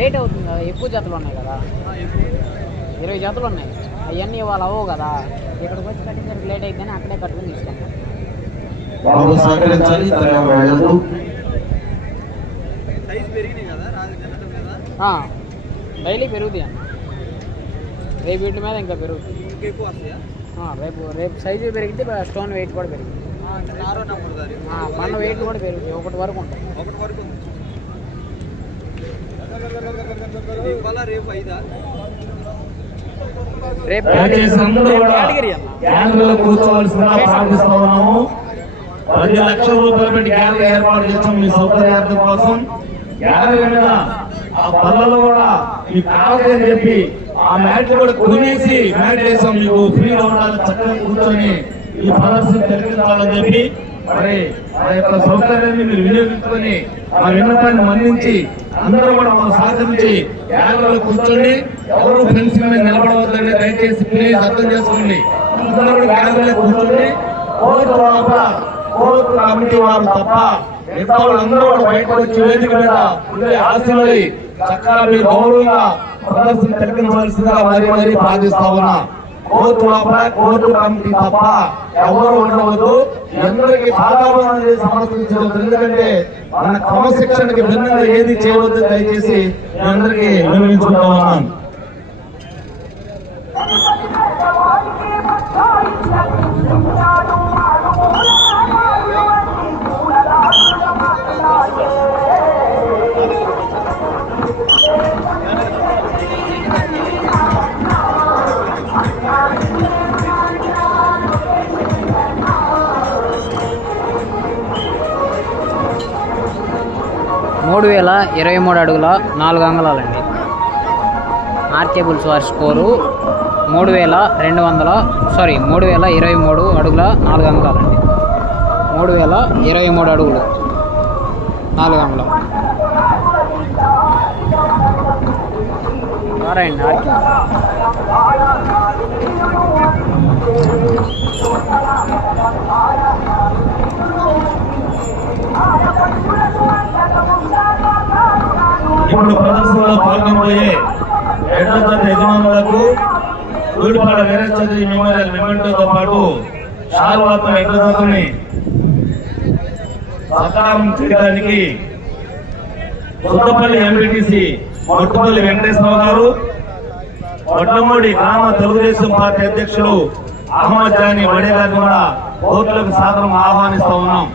Late అవుతుంది కదా ఎక్కువ జతలు ఉన్నాయి కదా. ఇరవై జతలు ఉన్నాయి. అవన్నీ వాళ్ళు అవ్వవు కదా. ఇక్కడికి వచ్చి కట్టేసరికి లేట్ అయితేనే అక్కడే కట్టుకుని తీసుకుంటాం సహకరించాలి వెళ్ళదు. డైలీ పెరుగుతాయి అన్న. రేపు వీటి మీద ఇంకా పెరుగుతుంది రేపు రేపు సైజు పెరిగితే స్టోన్ వెయిట్ కూడా పెరుగుతుంది. మన వెయిట్ కూడా పెరుగుతాయి. ఒకటి వరకు ఉంటాయి. ఒకటి వరకు ఉంది ఇది ఇవాళ రేపు ఐదా రేపు దయచేసి అందరూ కూడా కేటగిరీ అన్న గ్యాలరీలో కూర్చోవలసిందిగా ప్రార్థిస్తా ఉన్నాము పది లక్షల రూపాయలు పెట్టి గ్యాలరీ ఏర్పాటు చేస్తాం మీ సౌకర్యార్థం కోసం. గ్యాలరీ మీద ఆ బల్లలో కూడా మీకు కావాలి అని చెప్పి ఆ మ్యాట్ కూడా కొనేసి మ్యాట్ వేసాం. మీకు ఫ్రీగా ఉండాలి చక్కగా కూర్చొని ఈ ప్రదర్శన తెలిపించాలని చెప్పి మరి ఆ యొక్క సౌకర్యాన్ని మీరు వినియోగించుకొని ఆ విన్నపాన్ని మన్నించి అందరూ కూడా మనం సహకరించి గ్యాలరీలో కూర్చోండి. ఎవరు ఫ్రెండ్స్ మీద నిలబడవద్దండి దయచేసి ప్లీజ్ అర్థం చేసుకోండి. అందరూ కూడా గ్యాలరీలో కూర్చోండి. కోర్టు లోపల కోర్టు కమిటీ వారు తప్ప మిగతా వాళ్ళందరూ కూడా బయటకు వచ్చి వేదిక మీద ఉండే ఆశలై చక్కగా మీరు గౌరవంగా ప్రదర్శన కలిగించవలసిందిగా మరి మరి ప్రార్థిస్తా ఉన్నా. కోర్టు లోపల కోర్టు కమిటీ తప్ప ఎవరు ఉండవద్దు. ఎందరికి బాధాభావం అనేది సమర్పించవద్దు ఎందుకంటే మన క్రమశిక్షణకి భిన్నంగా ఏది చేయవద్దు దయచేసి అందరికీ వినియోగించుకుంటా ఉన్నాను. మూడు వేల ఇరవై మూడు అడుగుల నాలుగు అంగళాలండి ఆర్కేబుల్స్ వారి స్కోరు మూడు వేల రెండు వందల సారీ మూడు వేల ఇరవై మూడు అడుగుల నాలుగు అంగళాలండి మూడు వేల ఇరవై మూడు అడుగులు నాలుగు అంగళం రాయండి ఆర్కే ఇప్పుడు ప్రదర్శనలో పాల్గొనబోయే ఎడ్ల యజమానులకు సూడిపాడ వీరేష్ చౌదరి మెమోరియల్ మెమెంటోతో పాటు శాల్వాతో ఎడ్ల సకారం చేయడానికి కొత్తపల్లి ఎంపీటీసీ మొట్టుపల్లి వెంకటేశ్వరరావు గారు వడ్లమూడి గ్రామ తెలుగుదేశం పార్టీ అధ్యక్షులు అహ్మద్ జానీ వడే గారిని కూడా ఓట్లకు సాధనం ఆహ్వానిస్తా ఉన్నాం.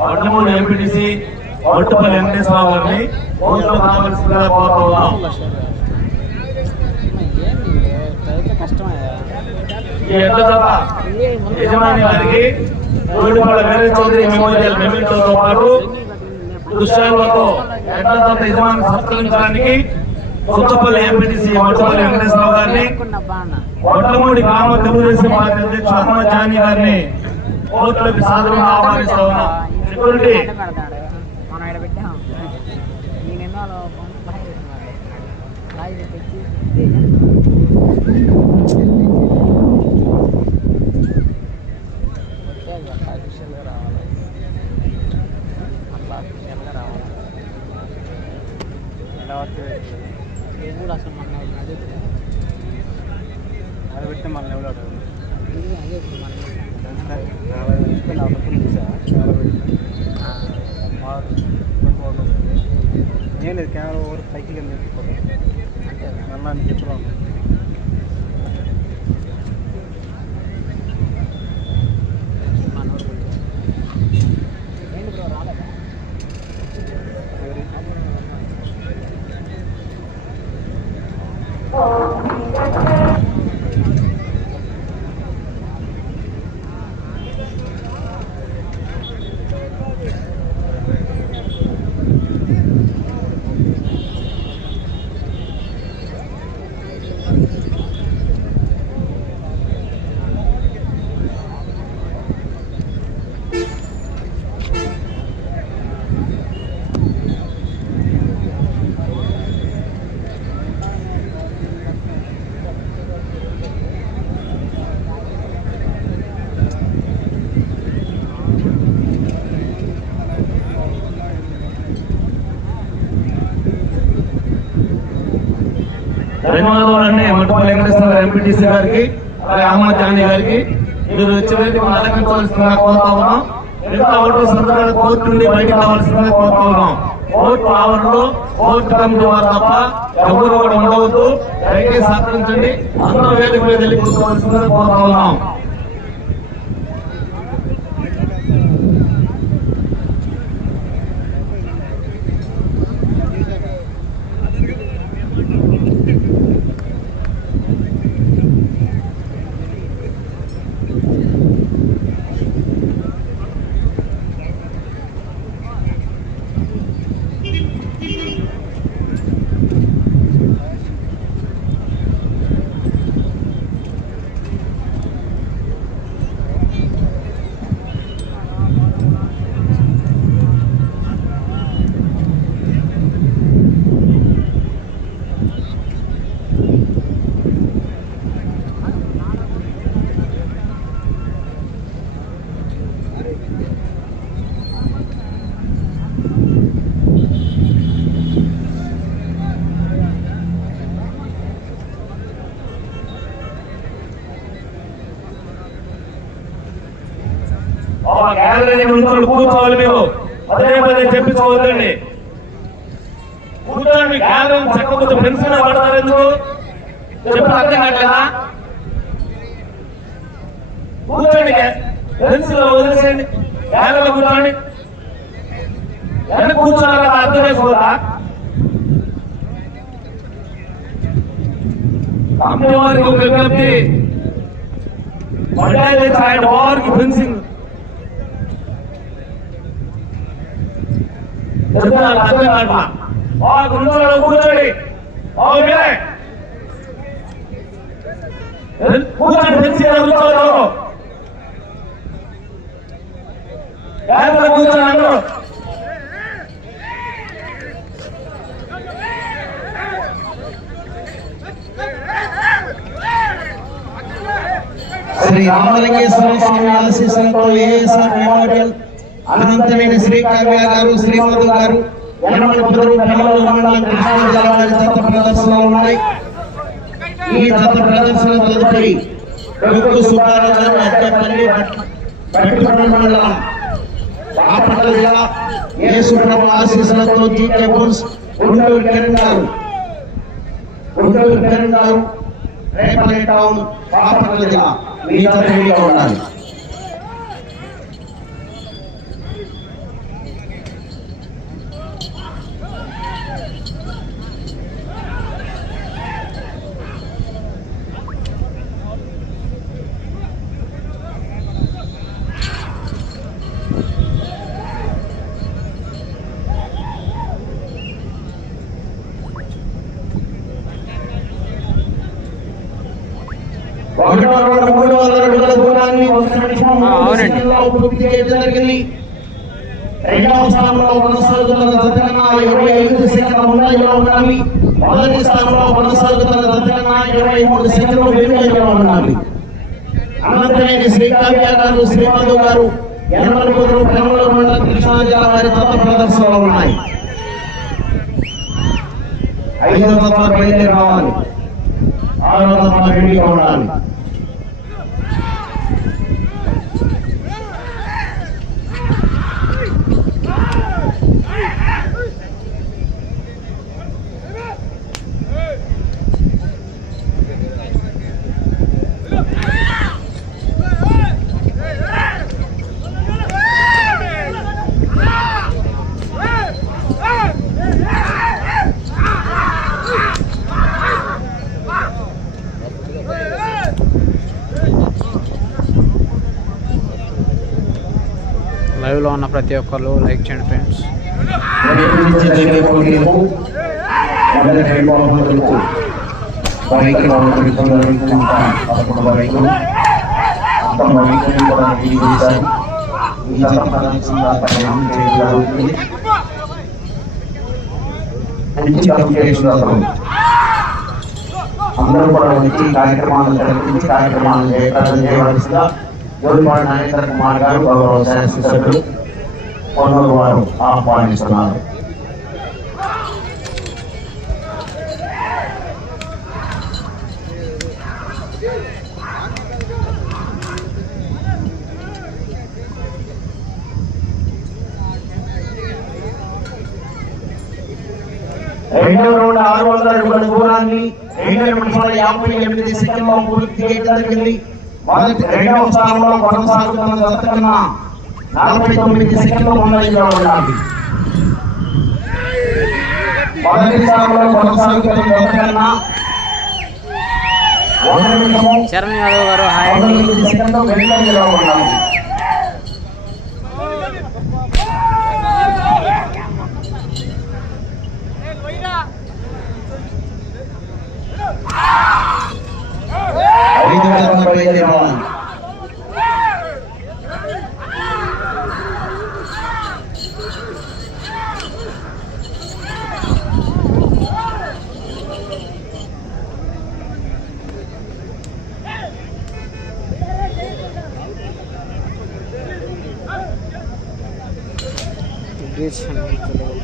వడ్లమూడి ఎంపీటీసీ మొట్టుపల్లి వెంకటేశ్వరరావు గారిని కోర్టులకు ఉన్నాం యజమాని గారికి సూడిపాడ చౌదరి మెమోరియల్ పాటు దృశ్యాలతో ఎడ్ల యజమాని సత్కరించడానికి కొత్తపల్లి ఎంపీటీసీ వెంకటేశ్వరరావు గారిని వడ్లమూడి గ్రామ తెలుగుదేశం పార్టీ అధ్యక్షుడు అహ్మద్ జానీ గారిని కోర్టులకు సాధారణ ఆహ్వానిస్తా ఉన్నా సెక్యూరిటీ 入てきて。ధన్యవాదాలు అండి మట్టుపల్లి వెంకటేశ్వర ఎంపీటీసీ గారికి అహ్మద్ జానీ గారికి. మీరు వచ్చే వేదిక అలంకరించవలసిందిగా కోరుతా ఉన్నాం. మిగతా ఓటర్ సందర్భంగా కోర్టు నుండి బయటకు రావాల్సిందిగా కోరుతా ఉన్నాం. కోర్టు ఆవరణలో కోర్టు కమిటీ వారు తప్ప ఎవరు కూడా ఉండవద్దు. దయచేసి సహకరించండి అందరూ వేదిక మీద వెళ్ళి కూర్చోవలసిందిగా కోరుతా ఉన్నాం. గ్యాలరీ నుంచోళ్ళు కూర్చోవాలి మేము. పదే పదే చెప్పించుకోవద్దండి. కూర్చోండి గ్యాలరీ చెక్కకపోతే పెన్షన్ పడతారు ఎందుకు? చెప్పిన అర్థం కావట్లేదా? కూర్చోండి పెన్సిల్ వదిలేసేయండి. కేంద్రంలో కూర్చోండి. వెనక కూర్చోవాలి అర్థం చేసుకోదా అమ్మవారికి ఒక విజ్ఞప్తి. మండలి ఆయన వారికి ఫెన్సింగ్ చెప్తున్నాను అర్థం కావట్లా బాగా కూర్చోండి కూర్చోండి బాగా మీరే కూర్చోండి ఫెన్సింగ్ కూర్చోవద్దు జాగ్రత్తగా కూర్చోండి అందరూ శ్రీ రామలింగేశ్వర స్వామి ఆశీస్సులతో ఏఎస్ఆర్ మెమోరియల్ అనంతమైన శ్రీ కావ్య గారు శ్రీమధు గారు యనమల కుదురు పెనమలూరు మండలం కృష్ణా జిల్లా వారి దత్త ప్రదర్శనలు ఉన్నాయి ఈ దత్త ప్రదర్శన తదుపరి ప్రభుత్వ సుబ్బారావు గారు అద్దెపల్లి పట్టుపల్లి మండలం బాపట్ల జిల్లా యేసుప్రభు ఆశీస్సులతో జీకే బుల్స్ గుంటూరు కిరణ్ గారు గుంటూరు కిరణ్ గారు రేపల్లి టౌన్ బాపట్ల జిల్లా మీతో రెడీగా ఉండాలి అవునండి. రెండవ స్థానంలో కొనసాగుతున్న దత్తకన్నా ఇరవై ఐదు సెకండ్ల ముందంజలో ఉండాలి. మొదటి స్థానంలో కొనసాగుతున్న దత్తకన్నా ఇరవై మూడు సెకండ్లు వెనుకంజలో ఉండాలి. అనంతమైన శ్రీకావ్య గారు శ్రీమాధవ్ గారు ఎనమల కుదురు పెనమలూరు మండలం కృష్ణా జిల్లా వారి దత్త ప్రదర్శనలో ఉన్నాయి. ఐదో తత్వ బయలుదేరి రావాలి. ఆరో తత్వ రెడీగా ఉండాలి. లైవ్లో ఉన్న ప్రతి ఒక్కరు లైక్ చేయండి ఫ్రెండ్స్. అందరూ కూడా వచ్చి కార్యక్రమాలను జరిపించి కార్యక్రమాలను జయప్రదం చేయవలసిందిగా గోల్పాడు నరేంద్ర కుమార్ గారు గౌరవ శాసన సభ్యులు కొన్నూరు వారు ఆహ్వానిస్తున్నారు రెండు రెండు ఆరు వందల అడుగుల దూరాన్ని రెండు నిమిషాల యాభై ఎనిమిది సెకండ్లో పూర్తి చేయడం జరిగింది. మొదటి రెండవ స్థానంలో కొనసాగుతున్న జత కన్నా నలభై తొమ్మిది సెకండ్ల ముందంజలో ఉండాలి. మొదటి స్థానంలో కొనసాగుతున్న జత కన్నా చరణ్ యాదవ్ గారు హాయ్. సెకండ్లు వెనుకంజలో ఉండాలి. ఐదు జతల బయలుదేరాలి గ్రీస్ అండి తెలుగు.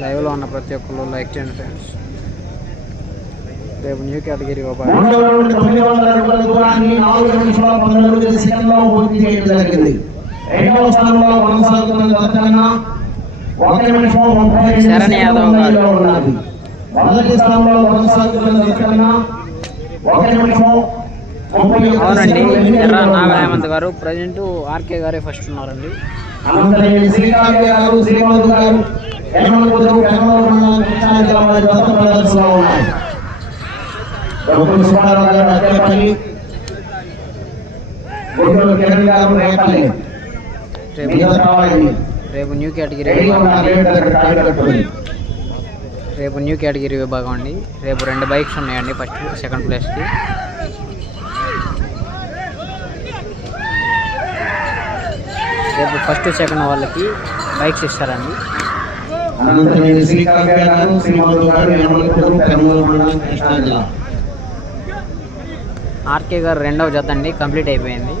లైవ్లో ఉన్న ప్రతి ఒక్కరు లైక్ చేయండి ఫ్రెండ్స్ రేపు న్యూ కేటగిరీ శరణ్ యాదవ్ గారు. అవునండి. ఎర్ర నాగ. హేమంత్ గారు. ప్రజెంట్ ఆర్కే గారే ఫస్ట్ ఉన్నారండి. శ్రీకాంత్ గారు శ్రీమంత్ గారు. యనమల కుదురు పెనమల మండలం కృష్ణా జిల్లా వారి జత ప్రదర్శనలో ఉన్నాయి డాక్టర్ సుబ్బారావు గారు అద్దెపల్లి గుంటూరు కిరణ్ గారు రేపల్లి రేపు న్యూ కేటగిరీ రేపు న్యూ కేటగిరీ విభాగం అండి. రేపు రెండు బైక్స్ ఉన్నాయండి ఫస్ట్ సెకండ్ ప్లేస్కి రేపు ఫస్ట్ సెకండ్ వాళ్ళకి బైక్స్ ఇస్తారండి. అనంతమైన శ్రీకాంత్ గారు శ్రీమంత్ గారు యనమల పెనమూరు మండలం కృష్ణా జిల్లా ఆర్కే గారు రెండవ జత అండి కంప్లీట్ అయిపోయింది.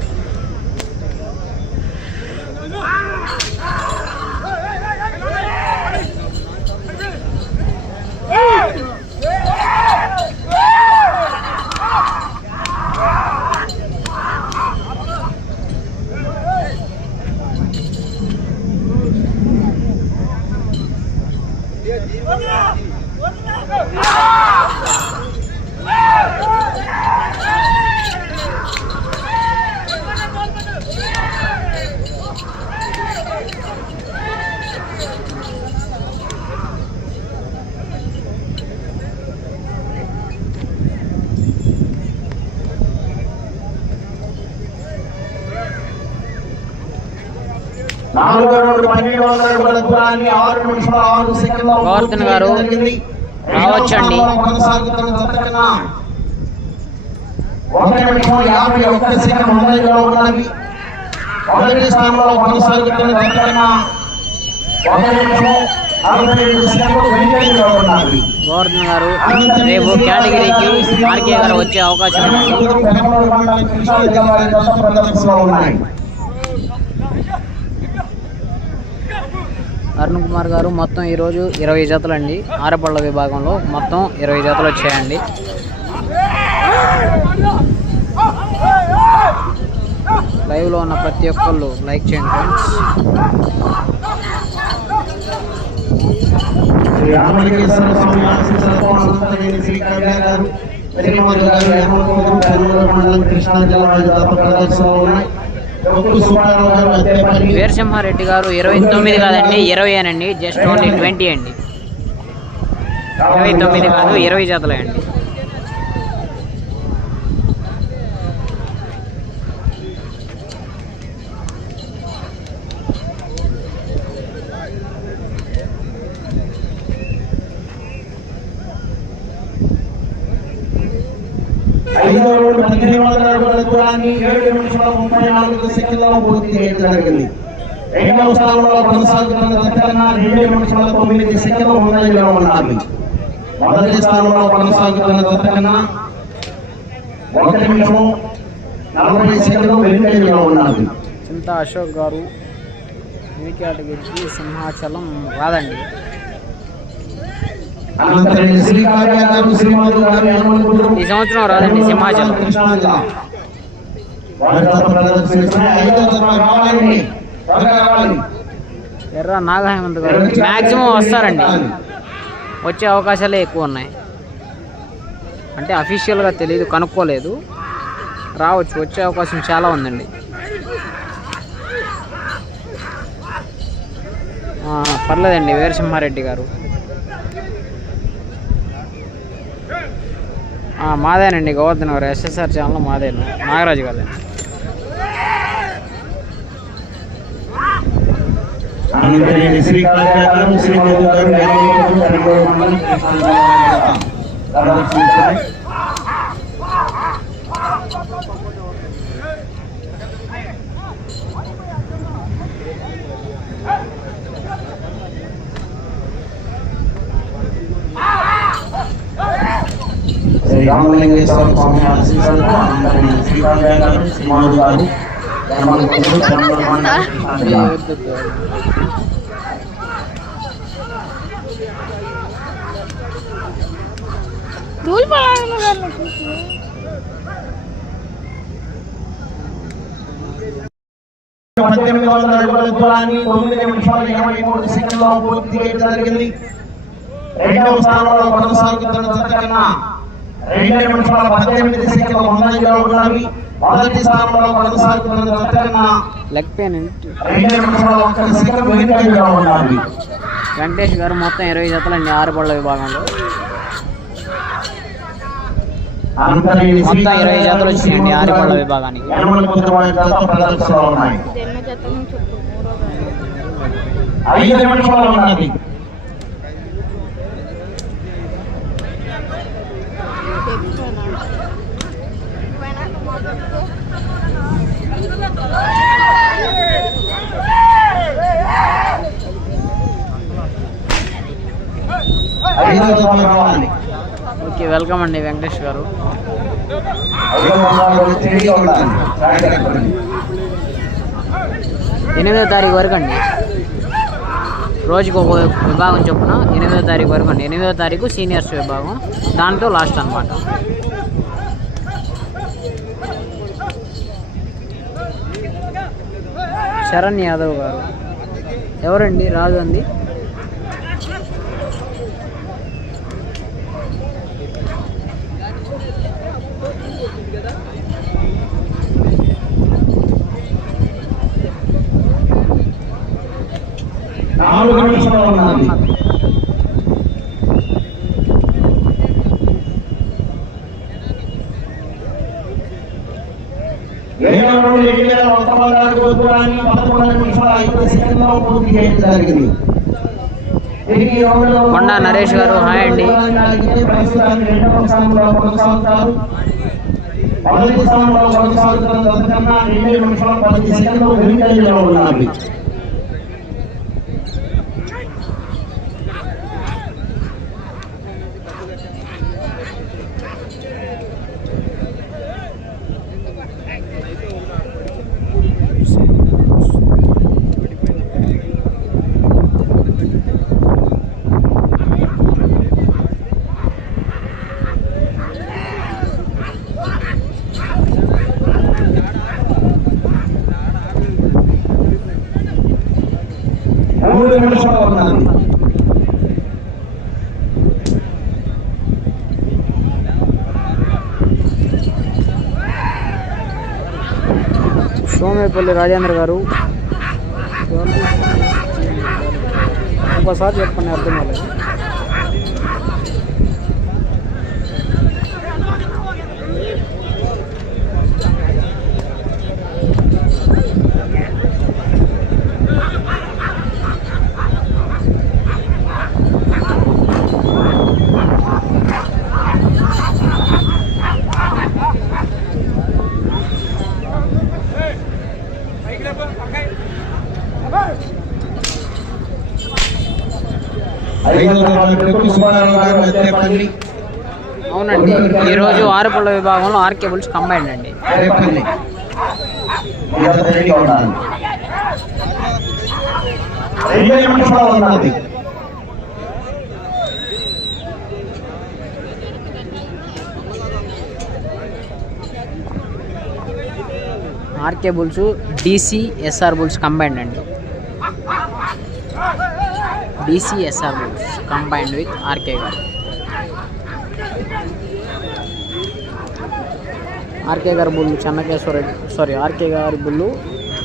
నాలుగో రౌండ్ పన్నెండు గోవర్ధన్ గారు రావచ్చండి. మొదటి స్థానంలో కొనసాగుతున్న ఒక నిమిషం గోవర్ధన్ గారు రేపు కేటగిరీకి ఆర్కే గారు వచ్చే అవకాశం ఉంది పెనమలూరు మండలం కృష్ణా జిల్లా వారి జత ప్రదర్శనలో ఉన్నాయి అరుణ్ కుమార్ గారు మొత్తం ఈరోజు ఇరవై జతలు అండి ఆరపళ్ళ విభాగంలో మొత్తం ఇరవై జతలు వచ్చాయండి లైవ్లో ఉన్న ప్రతి ఒక్కళ్ళు లైక్ చేయండి ఫ్రెండ్స్. శ్రీ రామలింగేశ్వర స్వామి ఆశీస్సులతో కృష్ణా జిల్లా గారు వీరసింహారెడ్డి గారు ఇరవై తొమ్మిది కాదండి ఇరవై అనండి జస్ట్ ఓన్లీ ట్వంటీ అండి. ఇరవై తొమ్మిది కాదు ఇరవై జతలే అండి ఐదో రౌండ్ పదిహేను వందల దూరాన్ని ఏడు నిమిషాల ముప్పై నాలుగు సెకండ్లలో పూర్తి చేయడం జరిగింది రెండవ స్థానంలో కొనసాగుతున్న కన్నా రెండు నిమిషాల తొమ్మిది సెకండ్ల ముందంజలో ఉన్నది మొదటి స్థానంలో కొనసాగుతున్న జత కన్నా ఒక నిమిషం నలభై సెకండ్లు వెనుకంజలో ఉన్నది చింత అశోక్ గారు మీ కేటగిరీకి సింహాచలం రాదండి. ఈ సంవత్సరం రాదండి సింహాచలం. ఎర్ర నాగహేమంత్ గారు మ్యాక్సిమం వస్తారండి. వచ్చే అవకాశాలే ఎక్కువ ఉన్నాయి. అంటే అఫీషియల్గా తెలియదు కనుక్కోలేదు. రావచ్చు వచ్చే అవకాశం చాలా ఉందండి. పర్లేదండి వీరసింహారెడ్డి గారు. మాదేనండి గోవర్ధన్ గారు ఎస్ఎస్ఆర్ ఛానల్ మాదేను నాగరాజు గారు అనంతరం శ్రీ కావ్య గారు శ్రీమధు గారు యనమలపురం కరీంనగర్ మండలం కృష్ణా జిల్లా వారి జత ప్రదర్శిస్తున్నాయి శ్రీ రామలింగేశ్వర రెండవ స్థానంలో కొనసాగుతున్న జత వెంకటేష్ గారు మొత్తం ఇరవై జతలండి ఆరు పళ్ళ విభాగంలో. మొత్తం ఇరవై జతలు వచ్చినాయండి ఆరు పళ్ళ విభాగానికి. ఐదు నిమిషాలు ఉన్నది. ఓకే వెల్కమ్ అండి వెంకటేష్ గారు. ఎనిమిదో తారీఖు వరకు అండి. రోజుకు ఒక విభాగం చొప్పున ఎనిమిదో తారీఖు వరకు అండి. ఎనిమిదో తారీఖు సీనియర్స్ విభాగం. దాంతో లాస్ట్ అనమాట శరణ్ యాదవ్ గారు. ఎవరండి? రాజు అంది నాలుగు నిమిషాలు ఉన్నది ఏడవ నుండి రెండు వేల పంతొమ్మిది వరకు దూరాన్ని పదకొండు నిమిషాల ఐదు సెకండ్లో పూర్తి చేయడం జరిగింది. తిరిగి రెండవ కొండా నరేష్ గారు, హాయ్ అండి. మొదటి స్థానంలో కొనసాగుతున్న రెండు నిమిషాల పది సెకండ్లు సోమేపల్లి రాజేంద్ర గారు ఇంకోసారి చెప్పండి అర్థం కాలేదు అవునండి. ఈరోజు ఆరుపుల విభాగంలో ఆర్కే బుల్స్ కంబైండ్ అండి. R K bulls D C S R bulls combined అండి. D C S R bulls combined with R K గారు. ఆర్కే గారి bull Chennakeshwara Reddy sorry R K గారి బుల్లు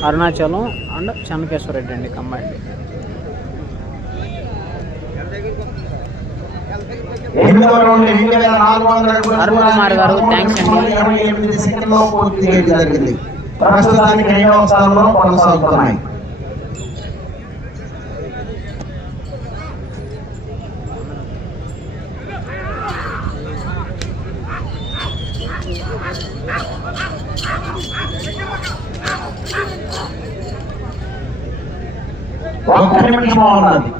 అరుణాచలం అండ్ చెన్నకేశ్వర రెడ్డి అండి అడుగుల అరుణ్ కుమార్ గారు, థాంక్స్ అండి. ప్రస్తుతానికి ఐదవ స్థానంలో కొనసాగుతున్నాయి. ఒక్క నిమిషం ఉన్నది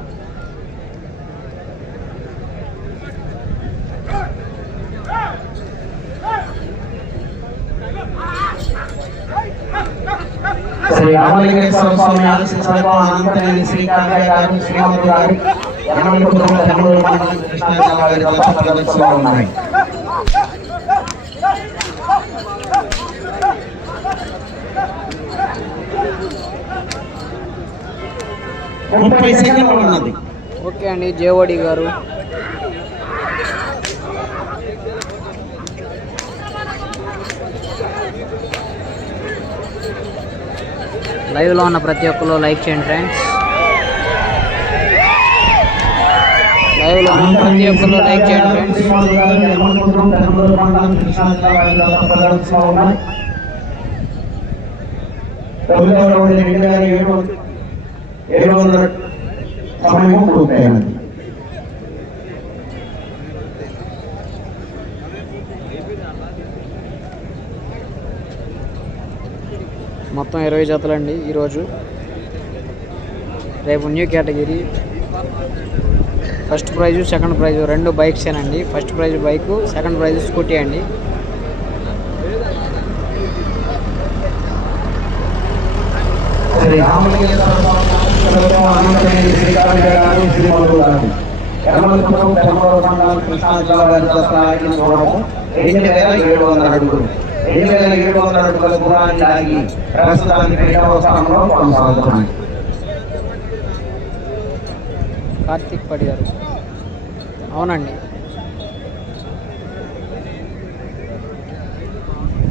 శ్రీ రామలింగేశ్వర స్వామి ఆశీస్సులతో అనంతనేని శ్రీకాంతయ్య గారు శ్రీమతి గారు యనమలపురం కర్నూలు మండలం కృష్ణా జిల్లా వారి దత్త ప్రదర్శనలో ఉన్నాయి ముప్పై సెకండ్లు ఉన్నది. ఓకే అండి జేఓడి గారు. లైవ్లో ఉన్న ప్రతి ఒక్కరు లైక్ చేయండి ఫ్రెండ్స్. లైవ్లో ఉన్న ప్రతి ఒక్కరు లైక్ చేయండి ఫ్రెండ్స్. ఏడు పూర్తయినది మొత్తం ఇరవై జతలండి ఈరోజు. రేపు new category. First prize second prize రెండు బైక్సేనండి. First prize bike second prize scooty అండి. రామలింగేశ్వర స్వామి ఆశీస్సులతో అనంతనేని శ్రీకాంతయ్య గారు. శ్రీమతి గారు యనమలపురం మండలం కృష్ణా జిల్లా వారి రెండు వేల ఏడు వందల అడుగులు రెండు వేల ఏడు వందల అడుగుల దూరాన్ని ప్రస్తుతానికి రెండవ స్థానంలో కొనసాగుతున్నాయి కార్తీక్ అవునండి.